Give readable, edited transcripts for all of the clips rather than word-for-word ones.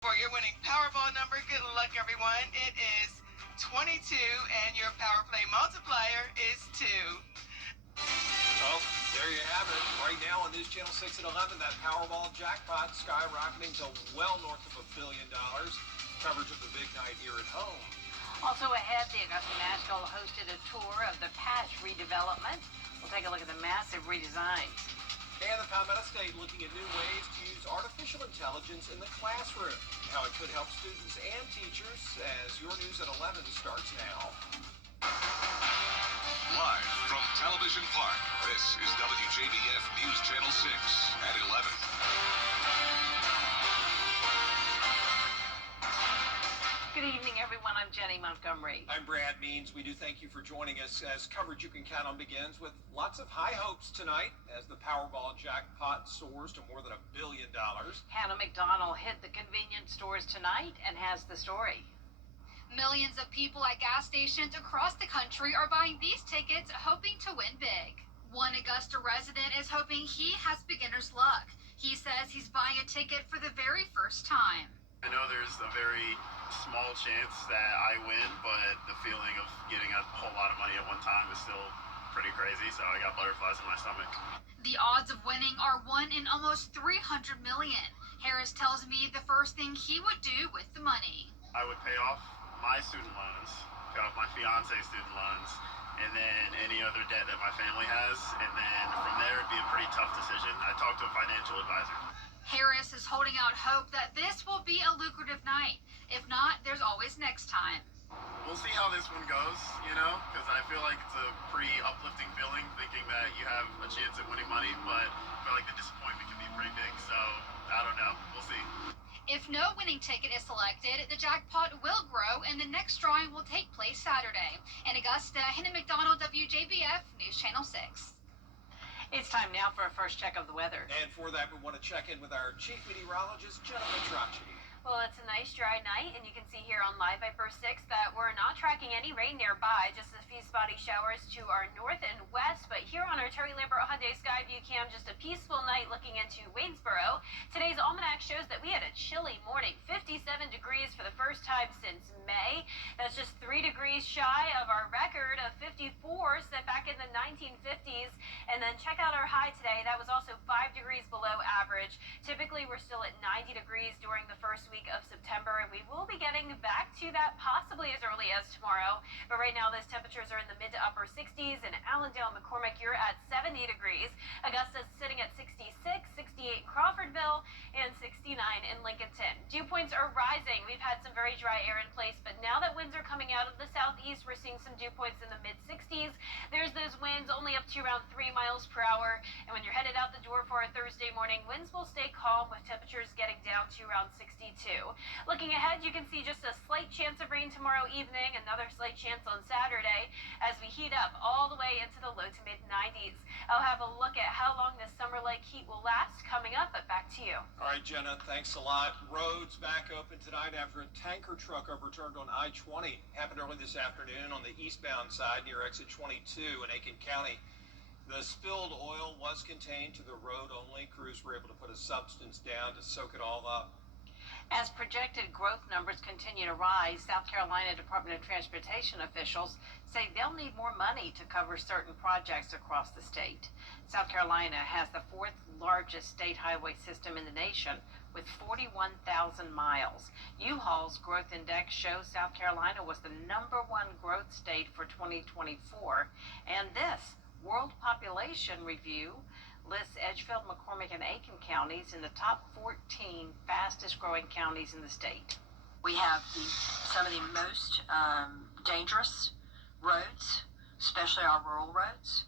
For your winning Powerball number, good luck, everyone. It is 22, and your Power Play multiplier is 2. Well, there you have it. Right now on News Channel 6 at 11, that Powerball jackpot skyrocketing to well north of $1 billion. Coverage of the big night here at home. Also ahead, the Augusta National hosted a tour of the patch redevelopment. We'll take a look at the massive redesigns. And the Palmetto State looking at new ways to use artificial intelligence in the classroom. How it could help students and teachers as your News at 11 starts now. Live from Television Park, this is WJBF News Channel 6 at 11. Good evening, everyone. I'm Jenny Montgomery. I'm Brad Means. We do thank you for joining us as coverage you can count on begins with lots of high hopes tonight as the Powerball jackpot soars to more than $1 billion. Hannah McDonald hit the convenience stores tonight and has the story. Millions of people at gas stations across the country are buying these tickets hoping to win big. One Augusta resident is hoping he has beginner's luck. He says he's buying a ticket for the very first time. I know there's a very small chance that I win, but the feeling of getting a whole lot of money at one time is still pretty crazy, so I got butterflies in my stomach. The odds of winning are 1 in almost 300 million. Harris tells me the first thing he would do with the money. I would pay off my student loans, pay off my fiance's student loans, and then any other debt that my family has, and then from there it'd be a pretty tough decision. I talked to a financial advisor. Harris is holding out hope that this will be a lucrative night. If not, there's always next time. We'll see how this one goes, because I feel like it's a pretty uplifting feeling thinking that you have a chance at winning money, but I feel like the disappointment can be pretty big, so I don't know. We'll see. If no winning ticket is selected, the jackpot will grow and the next drawing will take place Saturday. In Augusta, Hannah McDonald, WJBF News Channel 6. It's time now for a first check of the weather. And for that, we want to check in with our chief meteorologist, Jenna Petracci. Well, it's a nice dry night, and you can see here on Live Viper 6 that we're not tracking any rain nearby, just a few spotty showers to our north and west. But here on our Terry Lambert Hyundai Skyview Cam, just a peaceful night looking into Waynesboro. Today's almanac shows that we had a chilly morning, 57 degrees for the first time since May. That's just 3 degrees shy of our record of 54 set back in the 1950s. And then check out our high today. That was also 5 degrees below average. Typically, we're still at 90 degrees during the first week of September, and we will be getting back to that possibly as early as tomorrow. But right now, those temperatures are in the mid to upper 60s. In Allendale, McCormick, you're at 70 degrees. Augusta's sitting at 66, 68 in Crawfordville, and 69 in Lincolnton. Dew points are rising. We've had some very dry air in place, but now that winds are coming out of the southeast, we're seeing some dew points in the mid 60s. There's those winds only up to around 3 miles per hour. And when you're headed out the door for a Thursday morning, winds will stay calm with temperatures getting down to around 62. Looking ahead, you can see just a slight chance of rain tomorrow evening, another slight chance on Saturday as we heat up all the way into the low to mid 90s. I'll have a look at how long this summer-like heat will last coming up, but back to you. All right, Jenna, thanks a lot. Roads back open tonight after a tanker truck overturned on I-20. Happened early this afternoon on the eastbound side near exit 22 in Aiken County. The spilled oil was contained to the road only. Crews were able to put a substance down to soak it all up. As projected growth numbers continue to rise, South Carolina Department of Transportation officials say they'll need more money to cover certain projects across the state. South Carolina has the 4th largest state highway system in the nation with 41,000 miles. U-Haul's growth index shows South Carolina was the #1 growth state for 2024. And this World Population Review lists Edgefield, McCormick, and Aiken counties in the top 14 fastest growing counties in the state. We have some of the most dangerous roads, especially our rural roads.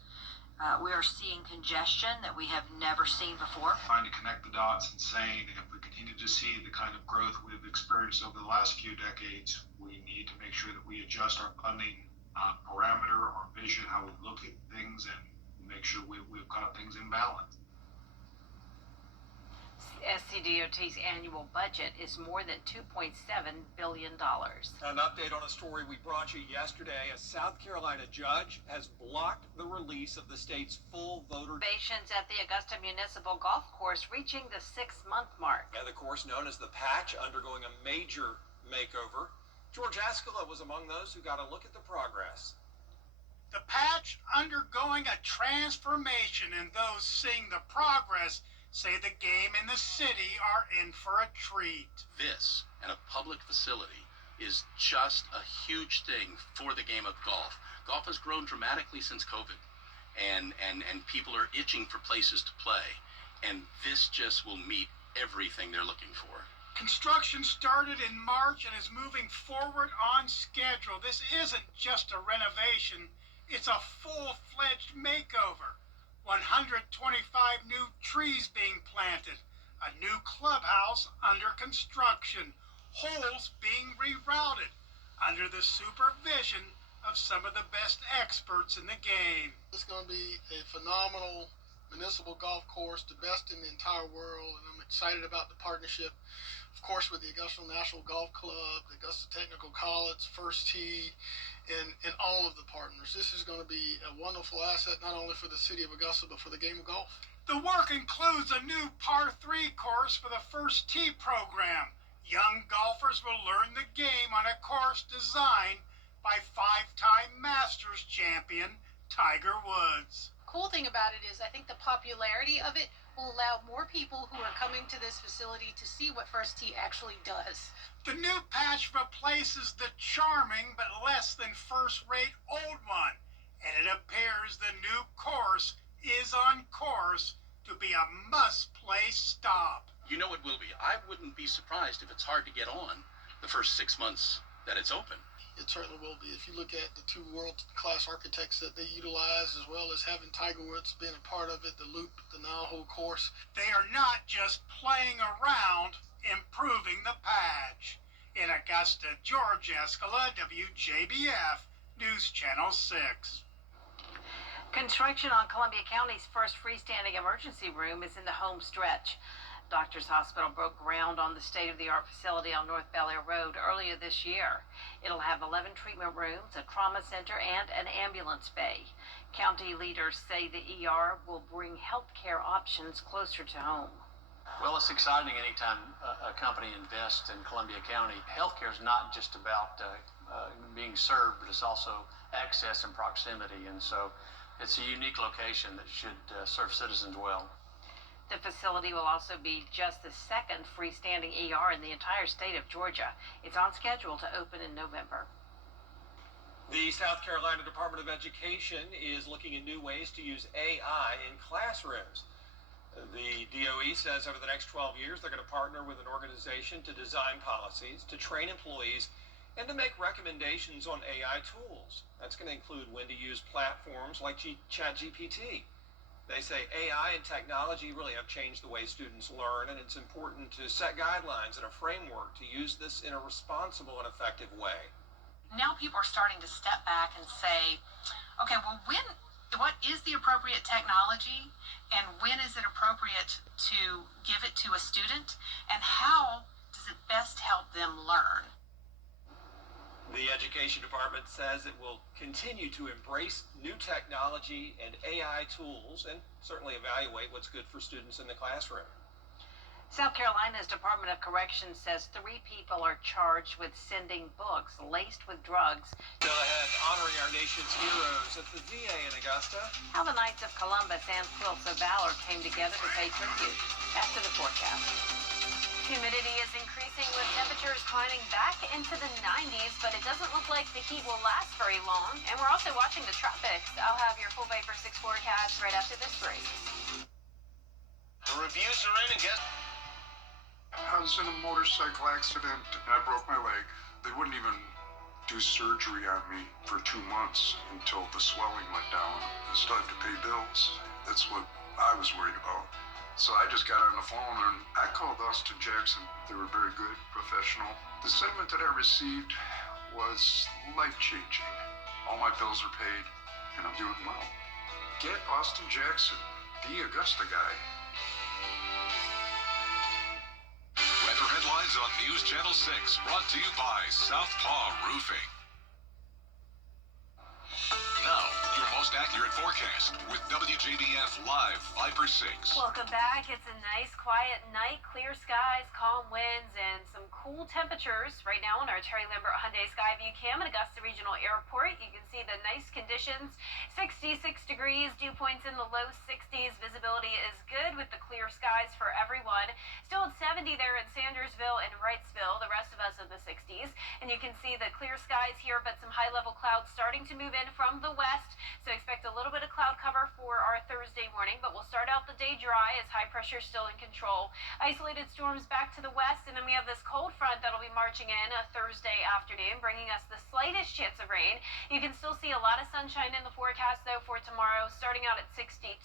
We are seeing congestion that we have never seen before. Trying to connect the dots and saying that if we continue to see the kind of growth we've experienced over the last few decades, we need to make sure that we adjust our funding parameter, our vision, how we look at things, and make sure we've got things in balance. SCDOT's annual budget is more than $2.7 billion. An update on a story we brought you yesterday. A South Carolina judge has blocked the release of the state's full voter Renovations at the Augusta Municipal Golf Course reaching the 6-month mark. and the course known as the Patch undergoing a major makeover. George Ascala was among those who got a look at the progress. The Patch undergoing a transformation, and those seeing the progress say the game and the city are in for a treat. This and a public facility is just a huge thing for the game of golf. Golf has grown dramatically since COVID, and people are itching for places to play, and this just will meet everything they're looking for. Construction started in March and is moving forward on schedule. This isn't just a renovation, it's a full-fledged makeover. 125 new trees being planted, a new clubhouse under construction, holes being rerouted under the supervision of some of the best experts in the game. It's going to be a phenomenal municipal golf course, the best in the entire world, and I'm excited about the partnership, of course, with the Augusta National Golf Club, the Augusta Technical College, First Tee, and all of the partners. This is going to be a wonderful asset, not only for the city of Augusta, but for the game of golf. The work includes a new par 3 course for the First Tee program. Young golfers will learn the game on a course designed by 5-time Masters champion Tiger Woods. Cool thing about it is I think the popularity of it will allow more people who are coming to this facility to see what First Tee actually does. The new Patch replaces the charming but less than first-rate old one, and it appears the new course is on course to be a must-play stop. You know it will be. I wouldn't be surprised if it's hard to get on the first 6 months that it's open. It certainly will be. If you look at the 2 world-class architects that they utilize, as well as having Tiger Woods being a part of it, the Loop, the 9-hole course. They are not just playing around, improving the Patch. In Augusta, George Escala, WJBF, News Channel 6. Construction on Columbia County's first freestanding emergency room is in the home stretch. Doctors Hospital broke ground on the state-of-the-art facility on North Bel Air Road earlier this year. It'll have 11 treatment rooms, a trauma center, and an ambulance bay. County leaders say the ER will bring health care options closer to home. Well, it's exciting anytime a company invests in Columbia County. Healthcare is not just about being served, but it's also access and proximity. And so it's a unique location that should serve citizens well. The facility will also be just the second freestanding ER in the entire state of Georgia. It's on schedule to open in November. The South Carolina Department of Education is looking at new ways to use AI in classrooms. The DOE says over the next 12 years, they're going to partner with an organization to design policies, to train employees, and to make recommendations on AI tools. That's going to include when to use platforms like ChatGPT. They say AI and technology really have changed the way students learn, and it's important to set guidelines and a framework to use this in a responsible and effective way. Now people are starting to step back and say, okay, well, what is the appropriate technology, and when is it appropriate to give it to a student, and how does it best help them learn? The Education Department says it will continue to embrace new technology and AI tools and certainly evaluate what's good for students in the classroom. South Carolina's Department of Corrections says 3 people are charged with sending books laced with drugs. Still ahead, honoring our nation's heroes at the VA in Augusta. How the Knights of Columbus and Quilts of Valor came together to pay tribute. After the forecast. Humidity is increasing with temperatures climbing back into the 90s, but it doesn't look like the heat will last very long. And we're also watching the tropics. I'll have your full Vapor 6 forecast right after this break. The reviews are in, and guess. I was in a motorcycle accident and I broke my leg. They wouldn't even do surgery on me for 2 months until the swelling went down. I started to pay bills. That's what I was worried about. So I just got on the phone and I called Austin Jackson. They were very good, professional. The settlement that I received was life-changing. All my bills are paid and I'm doing well. Get Austin Jackson, the Augusta guy. headlines on News Channel 6, brought to you by Southpaw Roofing. Now, your most accurate forecast with WJBF Live Viper 6. Welcome back. It's a nice, quiet night. Clear skies, calm winds, and some cool temperatures right now on our Terry Lambert Hyundai Skyview Cam at Augusta Regional Airport. You can see the nice conditions. 66 degrees, dew points in the low 60s. Visibility is good with the clear skies for everyone. Still at 70 there in Sandersville and Wrightsville. The rest of us in the 60s. And you can see the clear skies here, but some high-level clouds starting to move in from the west. So expect a little bit of cloud cover for our Thursday morning, but we'll start out the day dry as high pressure is still in control. Isolated storms back to the west, and then we have this cold front that'll be marching in a Thursday afternoon, bringing us the slightest chance of rain. You can still see a lot of sunshine in the forecast, though, for tomorrow, starting out at 62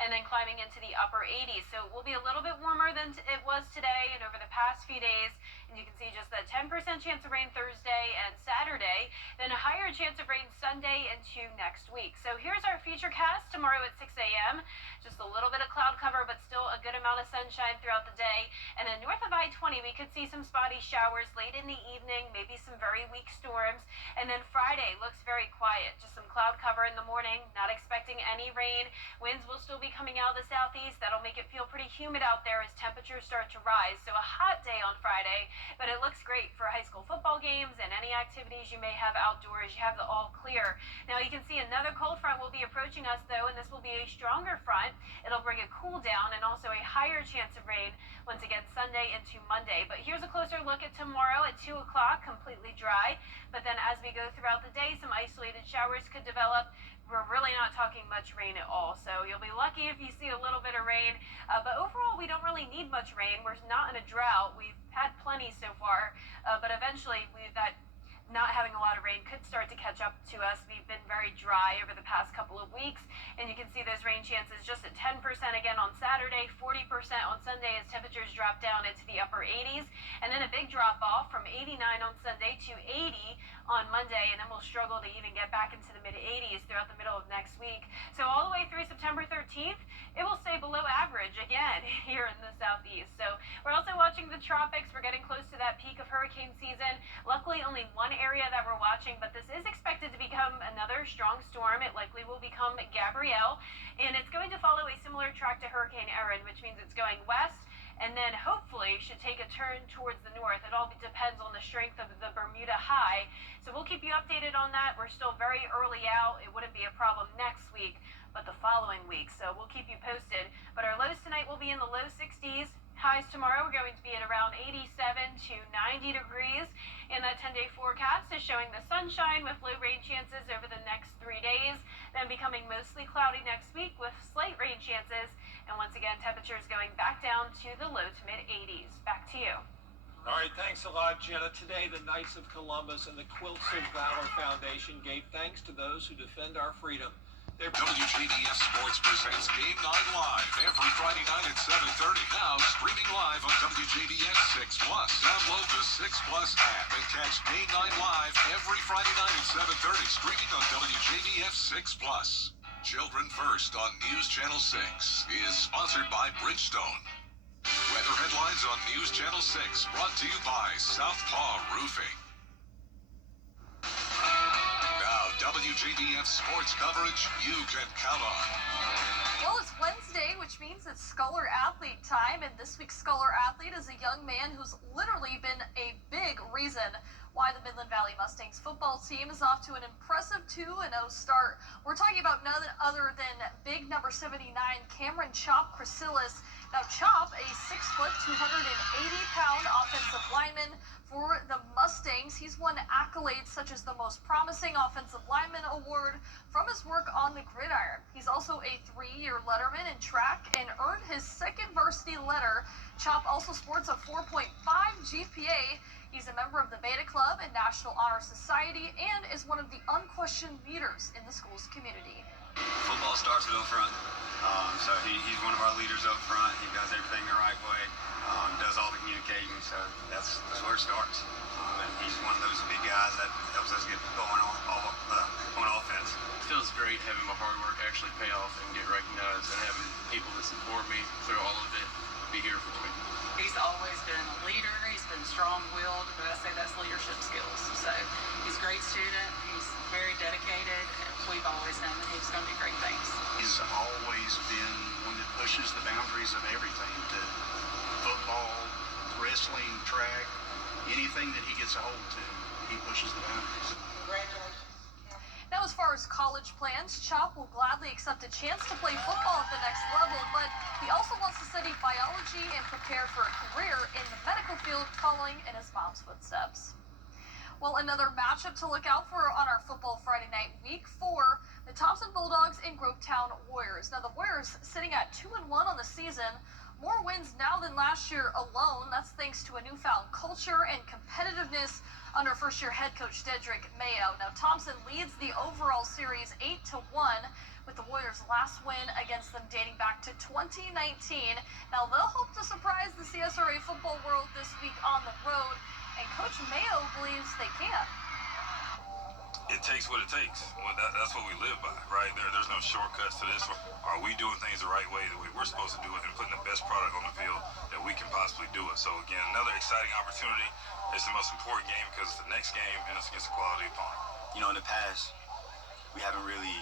and then climbing into the upper 80s. So it will be a little bit warmer than it was today and over the past few days. And you can see just that 10% chance of rain Thursday and Saturday, then a higher chance of rain Sunday into next week. So here's our feature cast tomorrow at 6 a.m. Just a little bit of cloud cover, but still a good amount of sunshine throughout the day. And then north of I-20, we could see some spotty showers late in the evening, maybe some very weak storms. And then Friday looks very quiet, just some cloud cover in the morning, not expecting any rain. Winds will still be coming out of the southeast. That'll make it feel pretty humid out there as temperatures start to rise. So a hot day on Friday, but it looks great for high school football games and any activities you may have outdoors. You have the all clear. Now you can see another cold front will be approaching us, though, and this will be a stronger front. It'll bring a cool down and also a higher chance of rain once again Sunday into Monday. But here's a closer look at tomorrow at 2 o'clock, completely dry. But then as we go throughout the day, some isolated showers could develop. We're really not talking much rain at all, so you'll be lucky if you see a little bit of rain. But overall, we don't really need much rain. We're not in a drought. We've had plenty so far, but eventually that not having a lot of rain could start to catch up to us. We've been very dry over the past couple of weeks, and you can see those rain chances just at 10% again on Saturday, 40% on Sunday as temperatures drop down into the upper 80s, and then a big drop off from 89 on Sunday to 80 on Monday, and then we'll struggle to even get back into the mid 80s throughout the middle of next week. So all the way through September 13th, it will stay below average again here in the southeast. So we're also watching the tropics. We're getting close to that peak of hurricane season. Luckily, only one area that we're watching, but this is expected to become another strong storm. It likely will become Gabrielle, and it's going to follow a similar track to Hurricane Erin, which means it's going west and then hopefully should take a turn towards the north. It all depends on the strength of the Bermuda high. So we'll keep you updated on that. We're still very early out. It wouldn't be a problem next week, but the following week. So we'll keep you posted. But our lows tonight will be in the low 60s. Highs tomorrow are going to be at around 87 to 90 degrees. And that 10-day forecast is showing the sunshine with low rain chances over the next 3 days, then becoming mostly cloudy next week with slight rain chances. And once again, temperatures going back down to the low to mid 80s. Back to you. All right, thanks a lot, Jenna. Today, the Knights of Columbus and the Quilts of Valor Foundation gave thanks to those who defend our freedom. WJBF Sports presents Game 9 Live every Friday night at 7:30. Now streaming live on WJBF 6 Plus. Download the 6 Plus app and catch Game 9 Live every Friday night at 7:30. Streaming on WJBF 6 Plus. Children First on News Channel 6 is sponsored by Bridgestone. Weather headlines on News Channel 6 brought to you by Southpaw Roofing. WJBF sports coverage you can count on. Well, it's Wednesday, which means it's Scholar Athlete time, and this week's Scholar Athlete is a young man who's literally been a big reason why the Midland Valley Mustangs football team is off to an impressive 2-0 start. We're talking about none other than big number 79, Cameron Chop Chrysilis. Now, Chop, a 6', 280-pound offensive lineman for the Mustangs. He's won accolades such as the Most Promising Offensive Lineman Award from his work on the gridiron. He's also a 3-year letterman in track and earned his second varsity letter. Chop also sports a 4.5 GPA. He's a member of the Beta Club and National Honor Society and is one of the unquestioned leaders in the school's community. Football starts up front. So he's one of our leaders up front. He does everything the right way, does all the communicating, so that's where it starts. And he's one of those big guys that helps us get going on offense. It feels great having my hard work actually pay off and get recognized, and having people that support me through all of it be here for me. He's always been a leader. He's been strong-willed, but I say that's leadership skills. So he's a great student. He's very dedicated. We've always known that he's going to do great things. He's always been one that pushes the boundaries of everything. To football, wrestling, track, anything that he gets a hold to, he pushes the boundaries. Congratulations. Now, as far as college plans, Chop will gladly accept a chance to play football at the next level, but he also wants to study biology and prepare for a career in the medical field, following in his mom's footsteps. Well, another matchup to look out for on our Football Friday night, Week 4, the Thompson Bulldogs and Grovetown Warriors. Now, the Warriors sitting at 2-1 on the season, more wins now than last year alone. That's thanks to a newfound culture and competitiveness under first-year head coach Dedrick Mayo. Now, Thompson leads the overall series 8-1, with the Warriors' last win against them dating back to 2019. Now, they'll hope to surprise the CSRA football world this week on the road, and Coach Mayo believes they can. It takes what it takes. Well, that's what we live by, right? There's no shortcuts to this. Are we doing things the right way, the way we're supposed to do it, and putting the best product on the field that we can possibly do it? So, again, another exciting opportunity. It's the most important game because it's the next game, and it's against a quality opponent. You know, in the past, we haven't really,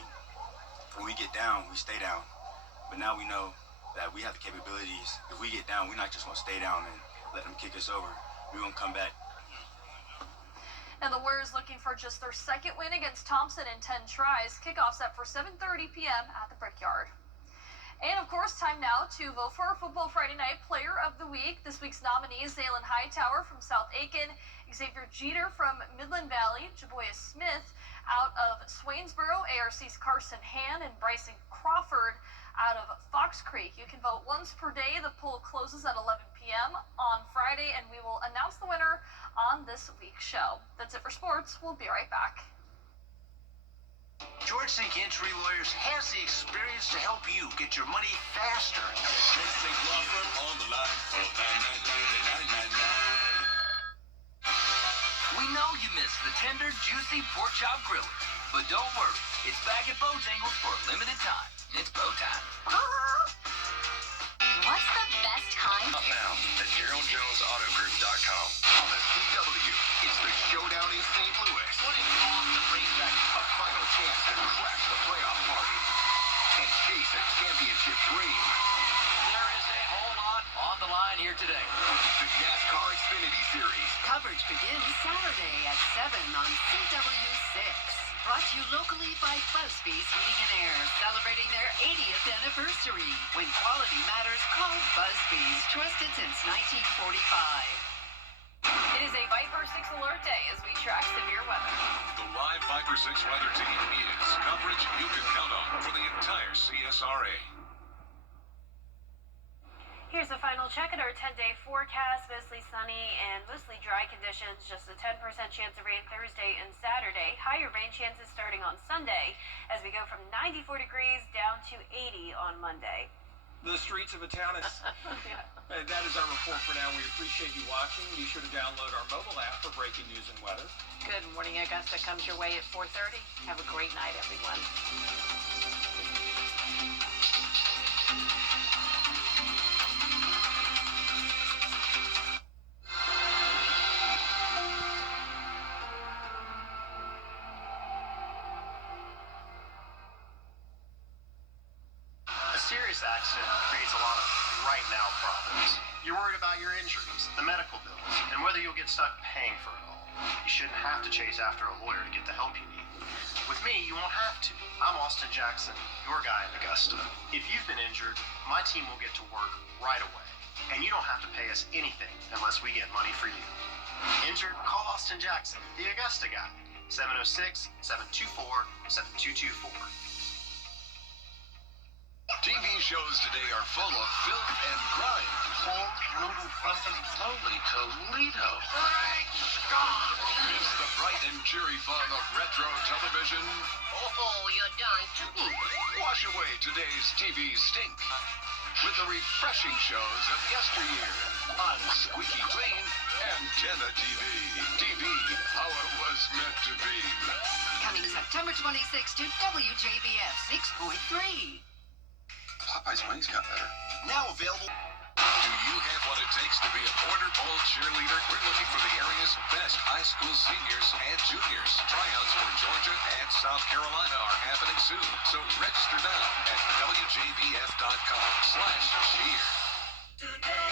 when we get down, we stay down. But now we know that we have the capabilities. If we get down, we're not just going to stay down and let them kick us over. We're going to come back. And the Warriors looking for just their second win against Thompson in 10 tries. Kickoff set for 7:30 p.m. at the Brickyard. And, of course, time now to vote for our Football Friday Night Player of the Week. This week's nominees: Zaylin Hightower from South Aiken, Xavier Jeter from Midland Valley, Jaboya Smith out of Swainsboro, ARC's Carson Han, and Bryson Crawford out of Fox Creek. You can vote once per day. The poll closes at 11 p.m. on Friday, and we will announce the winner on this week's show. That's it for sports. We'll be right back. George Sink Entry Lawyers has the experience to help you get your money faster. Let's take law firm on the line for 999. We know you missed the tender, juicy pork chop griller, but don't worry, it's back at Bojangles for a limited time. It's bow time. What's the best kind? Up now at GeraldJonesAutoGroup.com. On the CW, it's the showdown in St. Louis. What an awesome racetrack. A final chance to crash the playoff party and chase a championship dream. There is a whole lot on the line here today. The NASCAR Xfinity Series. Coverage begins Saturday at 7 on CW6. Brought to you locally by Busby's Heating and Air, celebrating their 80th anniversary. When quality matters, call Busby's, trusted since 1945. It is a Viper 6 alert day as we track severe weather. The live Viper 6 weather team is coverage you can count on for the entire CSRA. Here's a final check at our 10-day forecast. Mostly sunny and mostly dry conditions. Just a 10% chance of rain Thursday and Saturday. Higher rain chances starting on Sunday as we go from 94 degrees down to 80 on Monday. The streets of a town is... And that is our report for now. We appreciate you watching. Be sure to download our mobile app for breaking news and weather. Good morning, Augusta comes your way at 4:30. Have a great night, everyone. A serious accident creates a lot of right now problems. You're worried about your injuries, the medical bills, and whether you'll get stuck paying for it all. You shouldn't have to chase after a lawyer to get the help you need. With me, you won't have to. I'm Austin Jackson, your guy in Augusta. If you've been injured, my team will get to work right away. And you don't have to pay us anything unless we get money for you. Injured? Call Austin Jackson, the Augusta guy. 706-724-7224. TV shows today are full of filth and grime. Cold, brutal, fussing, slowly Toledo. Miss the bright and cheery fun of retro television? Oh, you're darn too. Wash away today's TV stink with the refreshing shows of yesteryear on Squeaky Clean Antenna TV. TV, how it was meant to be. Coming September 26th to WJBF 6.3. Popeye's wings got better. Now available. Do you have what it takes to be a Border Bowl cheerleader? We're looking for the area's best high school seniors and juniors. Tryouts for Georgia and South Carolina are happening soon. So register now at WJBF.com/cheer.